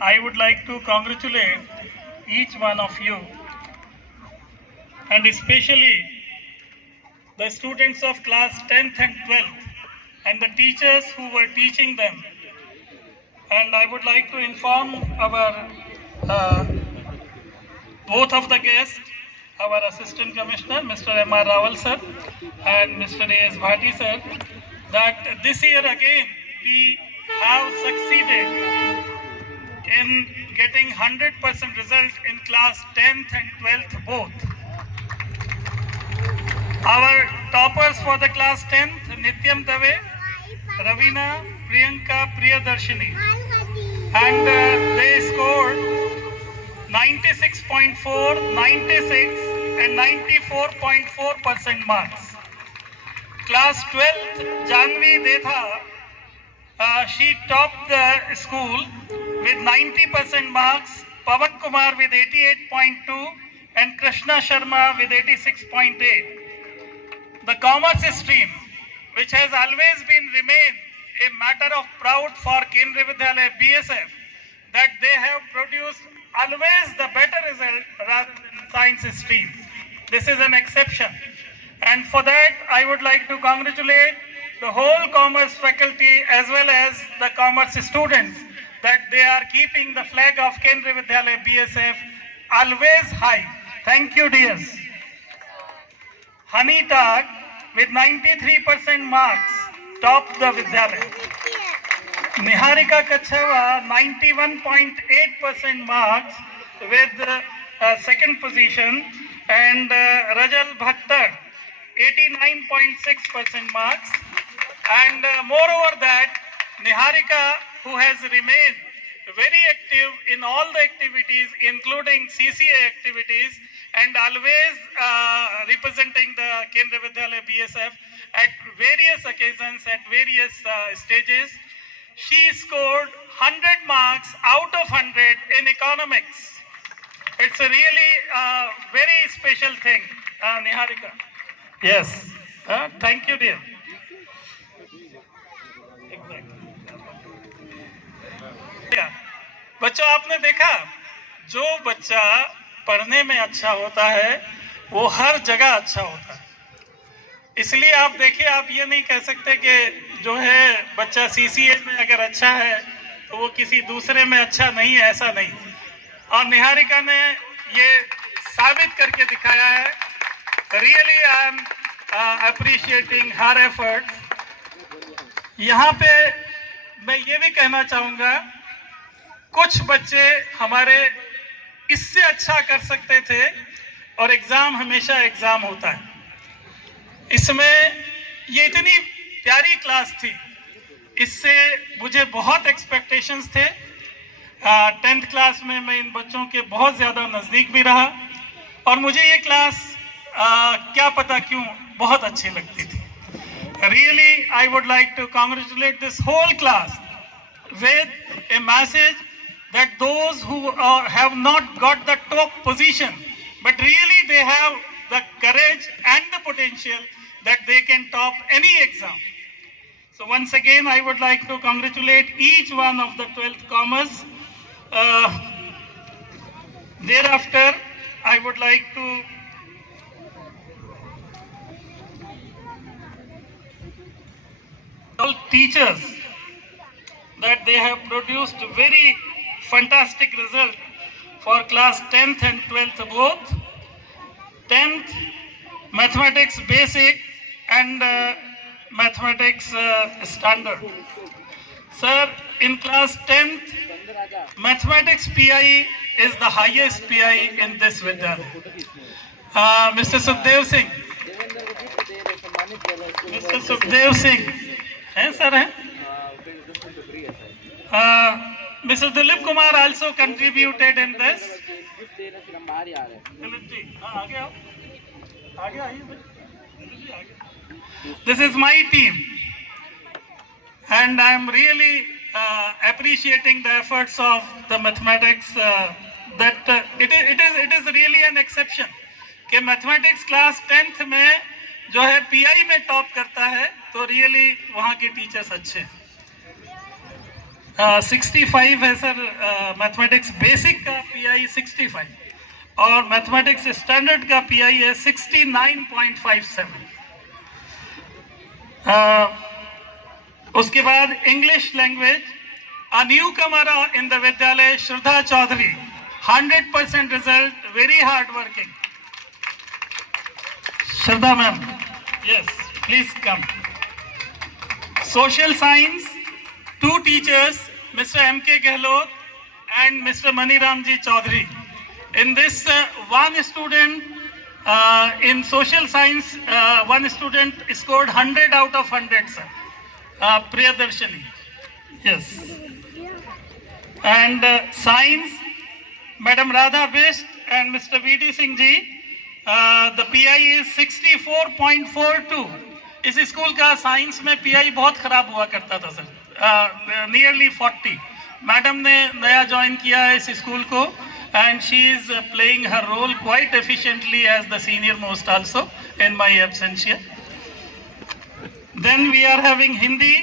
I would like to congratulate each one of you, and especially the students of class 10th and 12th and the teachers who were teaching them. And I would like to inform our both of the guests, our Assistant Commissioner, Mr. M.R. Rawal sir, and Mr. A.S. Bhati sir, that this year again we have succeeded in getting 100% result in class 10th and 12th both. Our toppers for the class 10th, Nityam Dave, Ravina, Priyanka, Priyadarshini, and they scored 96.4, 96 and 94.4% marks. Class 12th, Janvi Detha, she topped the school with 90% marks, Pavan Kumar with 88.2 and Krishna Sharma with 86.8. The commerce stream, which has always been remained a matter of proud for Kendriya Vidyalaya BSF, that they have produced always the better result rather than science stream. This is an exception. And for that, I would like to congratulate the whole commerce faculty as well as the commerce students that they are keeping the flag of Kendriya Vidyalaya BSF always high. Thank you, dears. Honey Tag with 93% marks topped the Vidyalaya. Niharika Kachava 91.8% marks with second position, and Rajal Bhattar 89.6% marks. And moreover that, Niharika, who has remained very active in all the activities, including CCA activities, and always representing the Kendriya Vidyalaya BSF at various occasions, at various stages. She scored 100 marks out of 100 in economics. It's a really very special thing, Niharika. Yes. Thank you, dear. बच्चों, आपने देखा, जो बच्चा पढ़ने में अच्छा होता है वो हर जगह अच्छा होता है. इसलिए आप देखिए, आप ये नहीं कह सकते कि जो है बच्चा सीसीए में अगर अच्छा है तो वो किसी दूसरे में अच्छा नहीं है, ऐसा नहीं. और निहारिका ने ये साबित करके दिखाया है. Really I am appreciating her effort. यहाँ पे मैं ये भी कहना चाहूँगा, कुछ बच्चे हमारे इससे अच्छा कर सकते थे और एग्ज़ाम हमेशा एग्ज़ाम होता है. इसमें ये इतनी प्यारी क्लास थी, इससे मुझे बहुत एक्सपेक्टेशंस थे. 10th क्लास में मैं इन बच्चों के बहुत ज़्यादा नज़दीक भी रहा और मुझे ये क्लास क्या पता क्यों बहुत अच्छी लगती थी. Really I would like to congratulate this whole class with a message that those who have not got the top position, but really they have the courage and the potential that they can top any exam. So once again, I would like to congratulate each one of the 12th commerce. Thereafter, I would like to all teachers that they have produced very fantastic result for class 10th and 12th both. 10th mathematics basic and mathematics standard. Sir, in class 10th, mathematics PI is the highest PI in this Vidyalaya. Mr. Sukhdev Singh. Mr. Sukhdev Singh. Hai, sir, hai? Mr. Dilip Kumar also contributed in this. This is my team, and I am really appreciating the efforts of the mathematics. That it is really an exception कि mathematics class 10th में जो है PI में top करता है, तो really वहाँ के टीचर्स अच्छे हैं. 65 है सर मैथमेटिक्स बेसिक का पीआई 65 और मैथमेटिक्स स्टैंडर्ड का पीआई है 69.57। उसके बाद English language a newcomer in the Vidyalaya, Shraddha Chaudhary, 100% result, very hard working. Shraddha ma'am, yes, please come. Social science, 2 teachers, Mr. M.K. Gehlot and Mr. Maniramji Chaudhary. In this, one student in social science, one student scored 100 out of 100, sir. Priyadarshini, yes. And science, Madam Radha Best and Mr. V.D. Singh ji, the PI is 64.42. इस school का science में pi बहुत खराब हुआ करता था sir, nearly 40। Madam ने नया ज्वाइन किया है इस स्कूल को and she is playing her role quite efficiently as the senior most also in my absentia. Then we are having Hindi,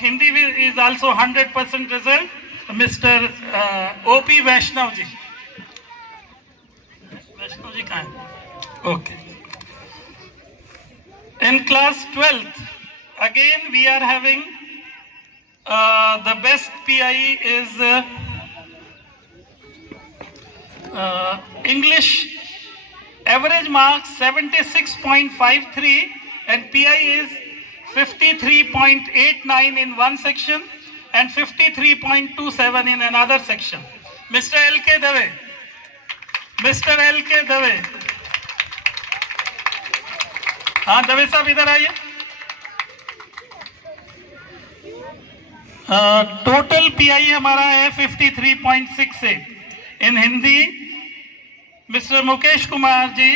Hindi is also 100% result, mister OP Vaishnav ji. Vaishnav ji कहाँ है? Okay. In class 12th, again we are having the best PI is English, average marks 76.53 and PI is 53.89 in one section and 53.27 in another section. Mr. L.K. Dave, Mr. L.K. Dave, हाँ दवे साहब इधर आइए। Total pi हमारा है 53.68। In Hindi mister Mukesh Kumar ji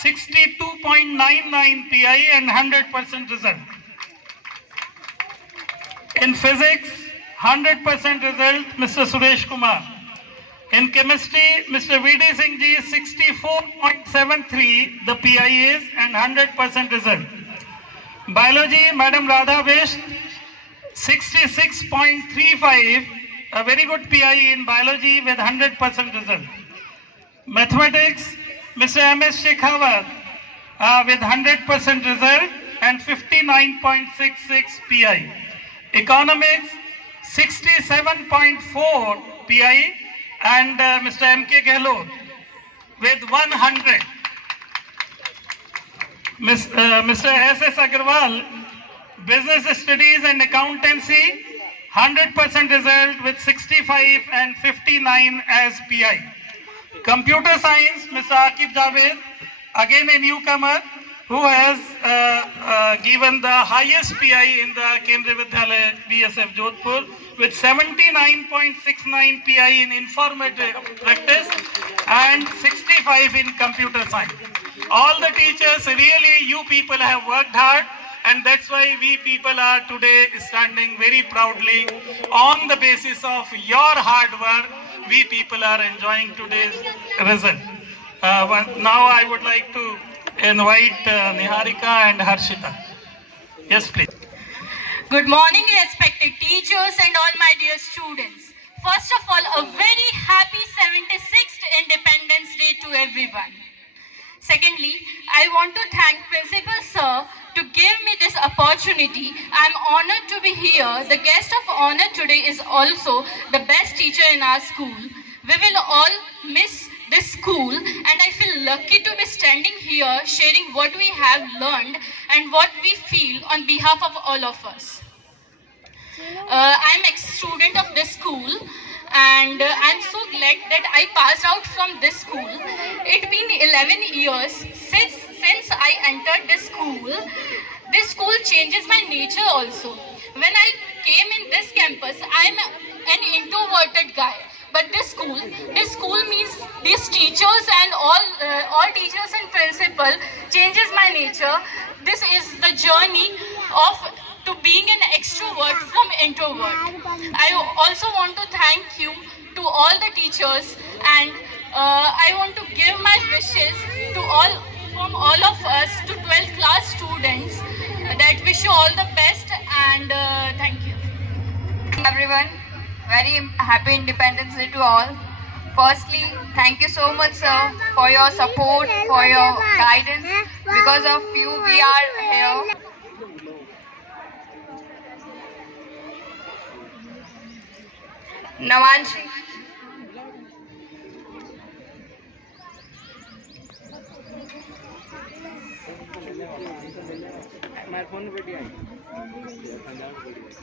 62.99 PI and 100% result. In physics 100% result mister Suresh Kumar. In chemistry, Mr. V.D. Singh ji 64.73 the PI is and 100% result. Biology, Madam Radha Best 66.35, a very good PI in biology with 100% result. Mathematics, Mr. M.S. Shekhawat with 100% result and 59.66 PI. Economics 67.4 PI. And Mr. M.K. Gehlot with 100. Mr. S.S. Agarwal, Business Studies and Accountancy, 100% result with 65 and 59 as PI. Computer Science, Mr. Akib Javed, again a newcomer who has given the highest PI in the Kendriya Vidyalaya BSF Jodhpur with 79.69 PI in informative practice and 65 in computer science. All the teachers, really you people have worked hard and that's why we people are today standing very proudly on the basis of your hard work. We people are enjoying today's result. Now I would like to invite Niharika and Harshita. Yes, please. Good morning, respected teachers and all my dear students. First of all, a very happy 76th Independence Day to everyone. Secondly, I want to thank Principal Sir to give me this opportunity. I'm honored to be here. The guest of honor today is also the best teacher in our school. We will all miss this school and I feel lucky to be standing here sharing what we have learned and what we feel on behalf of all of us. I'm ex-student of this school and I'm so glad that I passed out from this school. It's been 11 years since I entered this school. This school changes my nature also. When I came in this campus, I'm an introverted guy. But this school means these teachers and all teachers and principal changes my nature. This is the journey to being an extrovert from introvert. I also want to thank you to all the teachers and I want to give my wishes to from all of us to 12th class students that wish you all the best and thank you. Everyone, very happy Independence Day to all. Firstly, thank you so much, sir, for your support, for your guidance. Because of you, we are here. Navanshi.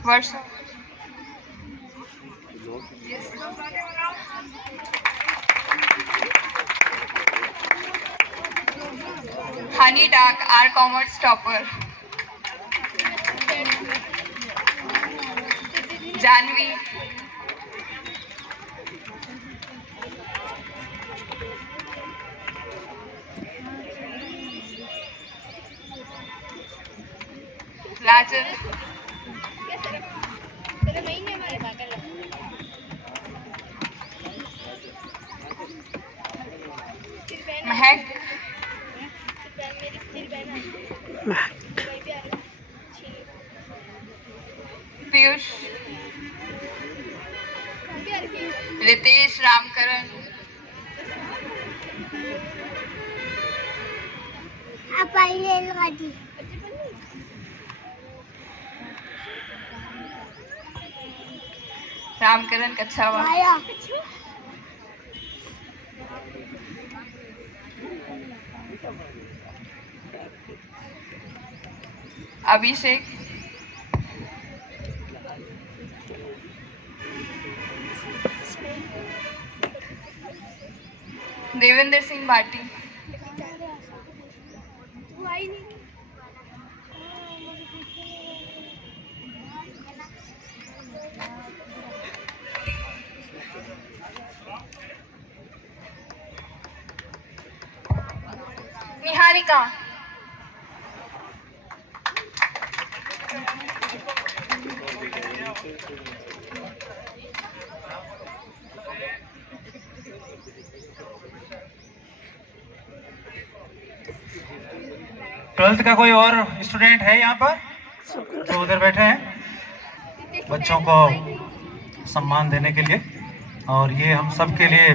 Varsha. Honey Duck, our commerce topper. Janvi. Rajat. Mahek. Piyush. Ritesh Ramkaran. Ramkaran Kachhawa. Abhishek. Devendra Singh Bhati. Niharika. Twelfth का कोई और student है यहाँ पर जो उधर बैठे हैं बच्चों को सम्मान देने के लिए, और ये हम सब के लिए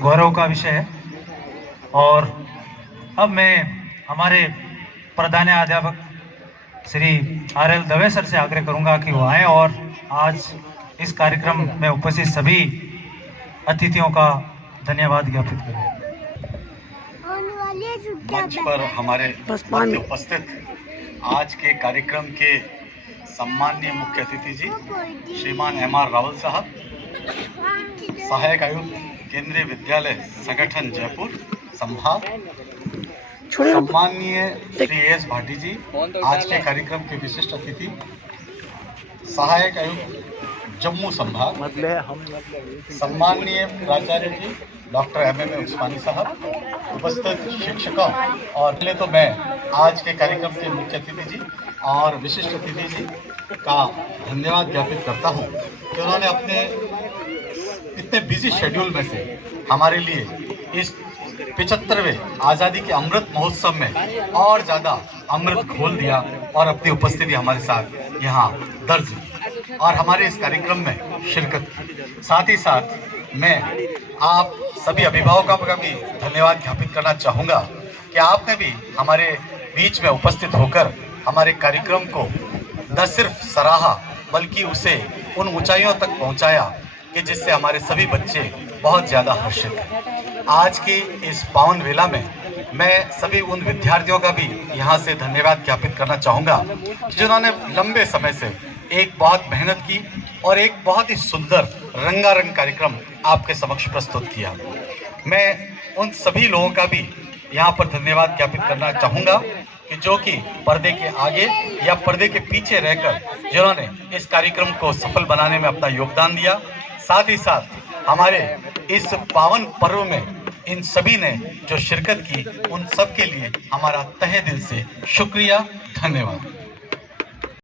गौरव का विषय है। और अब मैं हमारे प्रधानाध्यापक श्री RL दवे सर से आग्रह करूंगा कि वो आए और आज इस कार्यक्रम में उपस्थित सभी अतिथियों का धन्यवाद ज्ञापित करें। मंच पर हमारे उपस्थित आज के कार्यक्रम के सम्माननीय मुख्य अतिथि जी श्रीमान MR रावल साहब, सहायक आयुक्त केंद्रीय विद्यालय संगठन जयपुर संभाग, सम्माननीय श्री AS भाटी जी आज के कार्यक्रम के विशिष्ट अतिथि, सहायक आयुक्त जम्मू संभाग, सम्माननीय प्राचार्य जी डॉक्टर MM उस्मानी साहब, उपस्थित शिक्षकों, और पहले तो मैं आज के कार्यक्रम के मुख्य अतिथि जी और विशिष्ट अतिथि जी का धन्यवाद ज्ञापित करता हूं कि उन्होंने अपने इतने बिजी शेड्यूल में से हमारे लिए इस 75वें आज़ादी के अमृत महोत्सव में और ज़्यादा अमृत घोल दिया और अपनी उपस्थिति हमारे साथ यहाँ दर्ज और हमारे इस कार्यक्रम में शिरकत की। साथ ही साथ मैं आप सभी अभिभावकों का भी धन्यवाद ज्ञापित करना चाहूँगा कि आपने भी हमारे बीच में उपस्थित होकर हमारे कार्यक्रम को न सिर्फ सराहा बल्कि उसे उन ऊंचाइयों तक पहुंचाया कि जिससे हमारे सभी बच्चे बहुत ज़्यादा हर्षित हैं। आज की इस पावन वेला में मैं सभी उन विद्यार्थियों का भी यहाँ से धन्यवाद ज्ञापित करना चाहूँगा जिन्होंने लंबे समय से एक बहुत मेहनत की और एक बहुत ही सुंदर रंगारंग कार्यक्रम आपके समक्ष प्रस्तुत किया। मैं उन सभी लोगों का भी यहाँ पर धन्यवाद ज्ञापित करना चाहूँगा कि जो कि पर्दे के आगे या पर्दे के पीछे रहकर जिन्होंने इस कार्यक्रम को सफल बनाने में अपना योगदान दिया। साथ ही साथ हमारे इस पावन पर्व में इन सभी ने जो शिरकत की उन सब के लिए हमारा तहे दिल से शुक्रिया, धन्यवाद।